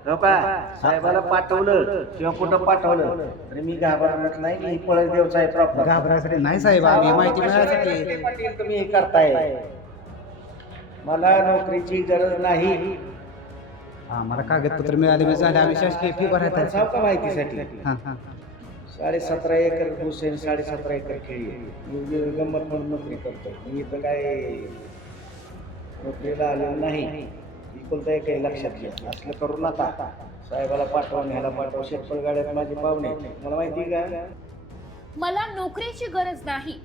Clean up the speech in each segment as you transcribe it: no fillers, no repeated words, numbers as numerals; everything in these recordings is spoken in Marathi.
हो का साहेबाला पाठवलं किंवा कुठं पाठवलं तरी मी घाबरणार नाही. मी पळस देवचा आहे प्रॉपर. घाबरायसाठी नाही साहेब, आम्ही माहिती मिळायसाठी. पाटील तुम्ही हे करताय. मला नोकरीची गरज नाही. आम्हाला कागदपत्र मिळाले म्हणजे झाले, आम्ही शासकीय फी भरायला. सांग का माहितीसाठी हां हां 17.5 एकर ऊस आहे, 17.5 एकर केळी आहे. मी गंमत म्हणून नोकरी करतो. मी इथं काय नोकरीला आलेलं नाही. एकुलता एक आहे, लक्षात घ्या. असलं करू नका. साहेबाला पाठवा, ह्याला पाठवा. शेतपळ गाड्यात माझे पाहुणे मला माहिती का. मला नोकरीची गरज नाही.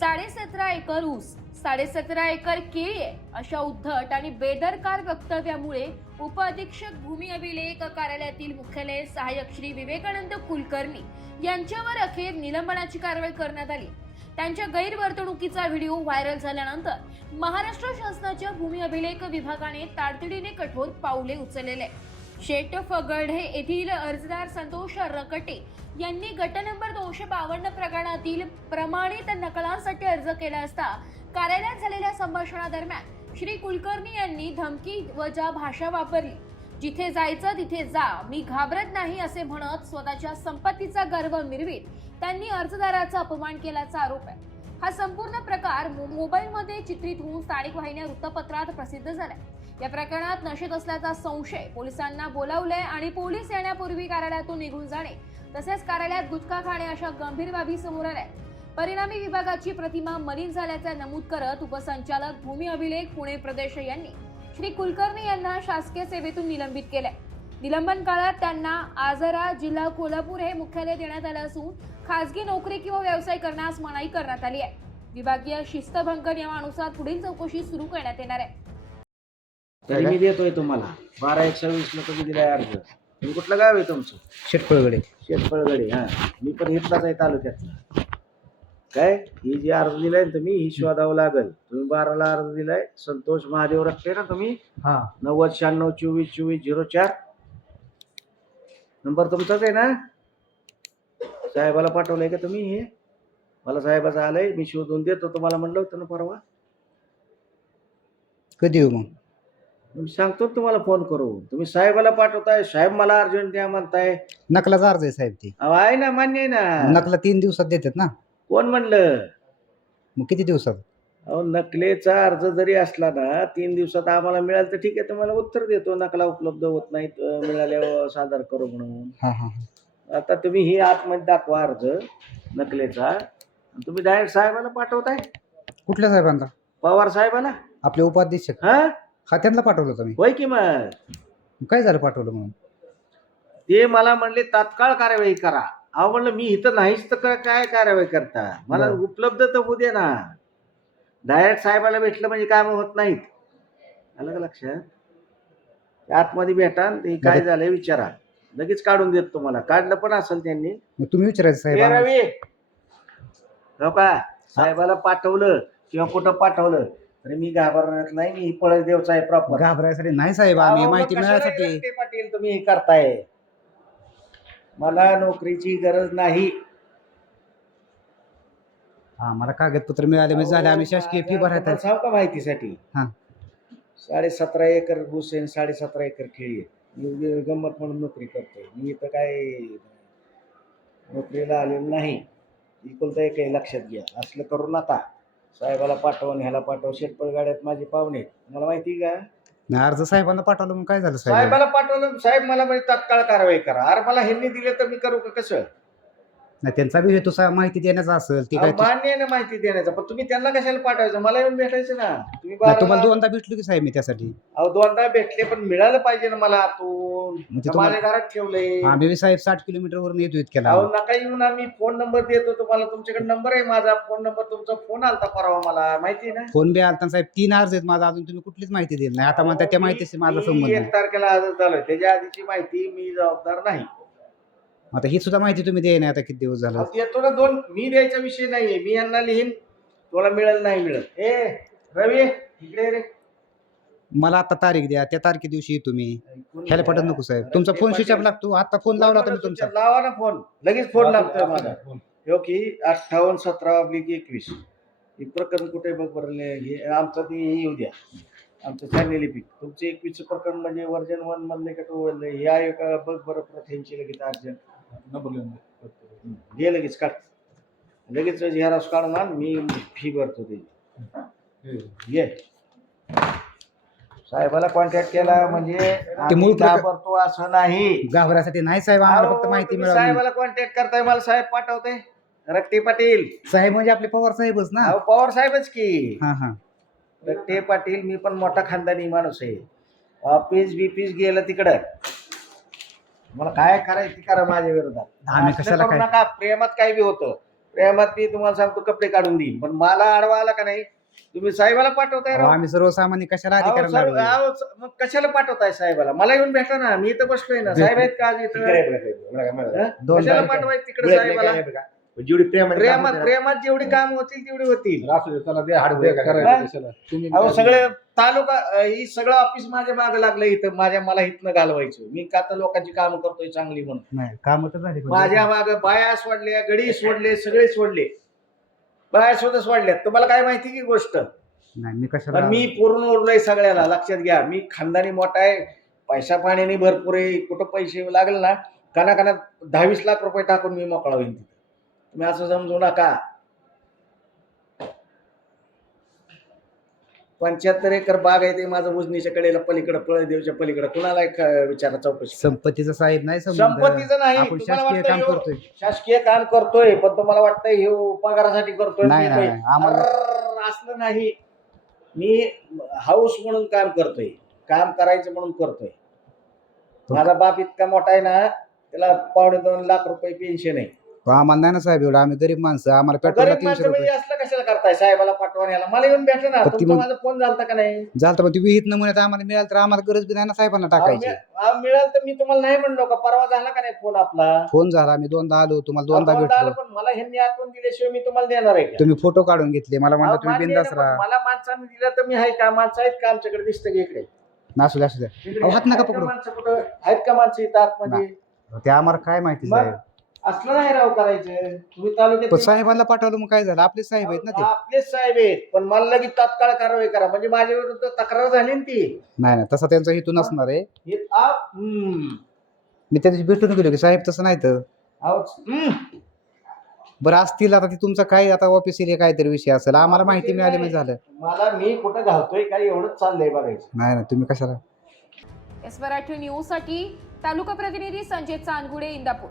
17.5 एकर ऊस, 17.5 एकर केळी आहे अशा उद्धट आणि बेदरकार वक्तव्यामुळे उपअधीक्षक भूमी अभिलेख कार्यालयातील मुख्यालय सहाय्यक श्री विवेकानंद कुलकर्णी यांच्यावर अखेर निलंबनाची कारवाई करण्यात आली. त्यांच्या गैरवर्तणुकीचा व्हिडिओ व्हायरल झाल्यानंतर महाराष्ट्र शासनाच्या भूमी अभिलेख विभागाने तातडीने कठोर पाऊले उचललेले. शेटफगढे येथील अर्जदार संतोष रकटे यांनी गट नंबर 252 प्रकरणातील प्रमाणित नकलांसाठी अर्ज केला असता कार्यालयात झालेल्या संभाषणादरम्यान श्री कुलकर्णी यांनी धमकी व जा भाषा वापरली. जिथे जायचं तिथे जा, मी घाबरत नाही असे म्हणत स्वतःच्या संपत्तीचा गर्व मिरवीत त्यांनी अर्जदाराचा अपमान केल्याचा आरोप आहे. हा संपूर्ण प्रकार मोबाईलमध्ये चित्रित होऊन स्थानिक वाहिन्या वृत्तपत्रात प्रसिद्ध झालाय. या प्रकरणात नशेत असल्याचा संशय पोलिसांना बोलावलंय आणि पोलीस येण्यापूर्वी कार्यालयातून निघून जाणे तसेच कार्यालयात गुटखा खाणे अशा गंभीर बाबी समोर आल्या. परिणामी विभागाची प्रतिमा मलिन झाल्याचे नमूद करत उपसंचालक भूमी अभिलेख पुणे प्रदेश यांनी श्री कुलकर्णी यांना शासकीय सेवेतून निलंबित केले. निलंबन काळात त्यांना आजरा जिल्हा कोल्हापूर हे मुख्यालय देण्यात आलं असून खासगी नोकरी किंवा व्यवसाय करण्यास मनाई करण्यात आली आहे. विभागीय शिस्तभंग नियमानुसार पुढील चौकशी सुरू करण्यात येणार आहे. तरी मी देतोय तुम्हाला 12/126 ला तुम्ही दिलाय अर्ज. तुम्ही कुठलं गाव आहे तुमचं. शेटपळगडे. शेतपळगडे. हा मी पण इथलाच आहे तालुक्यातला. काय ही जी अर्ज दिलाय ना तुम्ही ही शोधावं लागेल. तुम्ही 12ला अर्ज दिलाय. संतोष महादेव रखते ना तुम्ही. हा 9096242404 नंबर तुमचाच आहे ना. साहेबाला पाठवलंय का तुम्ही. हे मला साहेबाचं आलंय, मी शोधून देतो तुम्हाला म्हणलं होतं ना परवा. कधी येऊ मग. मी सांगतो तुम्हाला फोन करून. तुम्ही साहेबाला पाठवताय, साहेब मला अर्जंट द्या म्हणताय. नकलाचा अर्ज आहे साहेब. ती अहो आहे ना, मान्य आहे ना. नकला 3 दिवसात देतात ना. कोण म्हणलं. मग किती दिवसात. अहो नकलेचा अर्ज जरी असला ना 3 दिवसात आम्हाला मिळालं तर ठीक आहे, तुम्हाला उत्तर देतो. नकला उपलब्ध होत नाहीत, मिळाल्यावर सादर करू म्हणून. हा हा आता तुम्ही ही आतमध्ये दाखवा अर्ज नकलेचा. तुम्ही डायरेक्ट साहेबाला पाठवताय. कुठल्या साहेबांना. पवार साहेबाला. आपले उपाध्यक्षक. हा हा त्यांना पाठवलं तुम्ही. होय की मग. काय झालं पाठवलं म्हणून. ते मला म्हणले तात्काळ कार्यवाही करा. अहो म्हणलं मी इथं नाहीच तर काय कार्यवाही करता. मला उपलब्ध तर होऊ दे ना. डायरेक्ट साहेबाला भेटलं म्हणजे काम होत नाहीत. आलं का लक्षात. आतमध्ये भेटा, ते काय झालंय विचारा, लगेच काढून देत तुम्हाला. काढलं पण असेल त्यांनी. मग तुम्ही विचारायचं साहेब. रवी हो का साहेबाला पाठवलं किंवा कुठं पाठवलं तरी मी घाबरणार नाही. मी पळस देवचा आहे प्रॉपर. घाबरायसाठी नाही साहेब, आम्ही माहिती मिळायसाठी. पाटील तुम्ही हे करताय. मला नोकरीची गरज नाही. आम्हाला कागदपत्र मिळाले म्हणजे झाले, आम्ही शासकीय फी भरायला. सांग का माहितीसाठी. हा 17.5 एकर ऊस आहे, 17.5 एकर केळी आहे. मी गंमत म्हणून नोकरी करतोय. मी इथं काय नोकरीला आलेलं नाही. एकुलता एक आहे, लक्षात घ्या. असलं करू नका. साहेबाला पाठवा, ह्याला पाठवा. शेतपळ गाड्यात माझे पाहुणे मला माहिती का. नाही अर्ज साहेबांना पाठवलं मग काय झालं साहेब. साहेबाला पाठवलं, साहेब मला म्हणजे तात्काळ कारवाई करा. अरे मला ह्यांनी दिले तर मी करू का कसं. नाही त्यांचा बी हेतू माहिती देण्याचा असेल ती काय. मान्य आहे ना माहिती देण्याचं, पण तुम्ही त्यांना कशाला पाठवायचं. मला येऊन भेटायचं ना. तुम्ही तुम्हाला 2दा भेटलो की साहेब मी त्यासाठी. अहो 2दा भेटले पण मिळालं पाहिजे ना मला. आतून म्हणजे माझ्या घरात ठेवलंय. आम्ही बी साहेब 60 किलोमीटर वरून येतो इतक्याला. अहो नका येऊ ना. मी फोन नंबर देतो तुम्हाला. तुमच्याकडे नंबर आहे माझा. फोन नंबर तुमचा फोन आलता परवा मला, माहिती आहे ना. फोन बी आलता साहेब. 3 अर्ज आहेत माझा, अजून तुम्ही कुठलीच माहिती दिली नाही. आता म्हणता त्या माहितीशी माझा संबंध 1 नाही. तारखेला आजच झालोय. त्याच्या आधीची माहिती मी जबाबदार नाही. आता ही सुद्धा माहिती तुम्ही द्याय नाही आता किती दिवस झालं. येतो ना 2. मी द्यायचा विषय नाहीये. मी यांना लिहीन, तुला मिळेल नाही मिळेल. ए रवी इकडे रे. मला आता तारीख द्या, त्या तारखे दिवशी तुम्ही ह्याला पटत नको साहेब. तुमचा फोन स्विच ऑफ लागतो. आता फोन लावला तुम्ही तुमचा. लावा ना फोन. लगेच फोन लागतोय माझा. हो की 5817/21 हे प्रकरण कुठे बघ बरं. हे आमचं ते येऊ द्या. आमचं चाललेली पीक तुमचे 21 प्रकरण म्हणजे वर्जन 1 मधले का 2 मधले हे आहे का बघ बरं प्रथेंची लगेच अर्जंट घे लगेच काढ लगेच झेरॉक्स काढून आण मी फी भरतो ते ये साहेबाला कॉन्टॅक्ट केला म्हणजे मूळ प्रकार- भरतो असं नाही गाभऱ्यासाठी नाही साहेब आम्हाला फक्त अहो, माहिती तुम्ही मिळाली साहेबाला कॉन्टॅक्ट करताय मला साहेब पाठवते रक्ते पाटील साहेब म्हणजे आपले पवार साहेबच ना अहो पवार साहेबच की हा हा रक्ते पाटील मी पण मोठा खानदानी माणूस आहे ऑफिस बिफिस गेलं तिकडं मला काय करायचं ते करा माझ्या विरोधात आम्ही असलं कशाला करू काय- नका प्रेमात काय बी होतं प्रेमात मी तुम्हाला सांगतो कपडे काढून देईन पण मला आडवा आला का नाही तुम्ही साहेबाला पाठवताय अहो, राव. आम्ही सर्वसामान्य कशाला अहो, अधिकार सर, लागलोय? अहो, मग कशाला पाठवताय साहेबाला मला येऊन भेटा ना मी इथं बसलोय ना साहेब आहेत का आज इथं हं? दोन कशाला तारीख- पाठवायचं तिकडे साहेबाला जेवढी प्रेमाने प्रेमात जेवढी काम होतील तेवढी होतील तुम्ही अहो सगळे तालुका ही सगळं ऑफिस माझ्या मागे लागलं इथं मला इथनं घालवायचं मी का तर लोकांची काम करतोय चांगली म्हणून नाही काम तर झाली पण. माझ्या मागे बाया सोडल्या गडी सोडले सगळे सोडले बाया सुद्धा सोडल्यात तुम्हाला काय माहिती की गोष्ट नाही मी कशाला पण मी पूर्ण उरलोय सगळ्याला लक्षात घ्या मी खानदानी मोठा आहे पैसा पाण्याने भरपूर आहे कुठं पैसे लागले ना काना 10-20 लाख रुपये टाकून मी मोकळा होईन तिथे तुम्ही असं समजू नका 75 एकर बाग आहे ते माझं उजनीच्या कडेला पलीकडे पळदेवच्या पलीकडे कुणाला विचारा चौकशी संपत्तीचा साहेब नाही संबंध. संपत्तीचं नाही आपण तुम्हाला शासकीय वाटतं काम ह्यो करतोय शासकीय काम करतोय पण तुम्हाला वाटतंय हे पगारासाठी करतोय नाही, मी नाही, काही- आम्हाला- अर्र, असलं नाही मी हाऊस म्हणून काम करतोय काम करायचं म्हणून करतोय माझा बाप इतका मोठा आहे ना त्याला 2.5 लाख रुपये पेन्शन आहे आम्हाला नाही ना साहेब एवढं आम्ही गरीब माणसं आम्हाला पेट्रोलला गरीब 300 माणसं रुपये म्हणजे असलं कशाला करताय साहेबाला पाठवून याला मला येऊन भेटा ना पण ती तुमचा मग- माझा फोन झालता का नाही झालं पण ती विहित नमुन्यात आम्हाला मिळाल तर आम्हाला गरज बी नाही ना साहेबांना टाकायची मिळाल तर मी तुम्हाला नाही म्हणलो का परवा झाला का नाही फोन आपला फोन झाला मी दोनदा आलो तुम्हाला दोनदा दोनदा आलं, भेटलो पण मला ह्यांनी आठवण दिल्याशिवाय मी तुम्हाला देणार आहे का? तुम्ही फोटो काढून घेतले मला म्हणलं अहो, तुम्ही मान्य बिंदास आहे ना, राहा पण मला माणसाने दिलं तर मी आहे का माणसं आहेत का आमच्याकडे दिसतं की इकडे असू द्या असू द्या इकडे अहो, हात नका आहेत का पकडू. माणसं कुठं आहेत का माणसं इथं आतमध्ये ते आम्हाला काय माहिती मग साहेब असलं नाही राव करायचं तुम्ही तालुक्यात पण साहेबांना पाठवलं मग काय झालं आपले साहेब आहेत ना ते आपलेच साहेब आहेत पण मला लगेच तात्काळ कारवाई करा म्हणजे माझ्या विरुद्ध तक्रार झाली ना ती नाही नाही तसा त्यांचा हेतू नसणार आहे हे मी त्या दिवशी भेटून गेलो की साहेब तसं नाही तर बरं असतील आता ती तुमचं काय आता ऑफिसला काहीतरी विषय असेल आम्हाला माहिती मिळाली म्हणजे झालं मला मी कुठं घालतोय काय एवढंच चाललंय बघायचं नाही नाही तुम्ही कशाला एस मराठी न्यूज साठी तालुका प्रतिनिधी संजय चांदगुडे इंदापूर.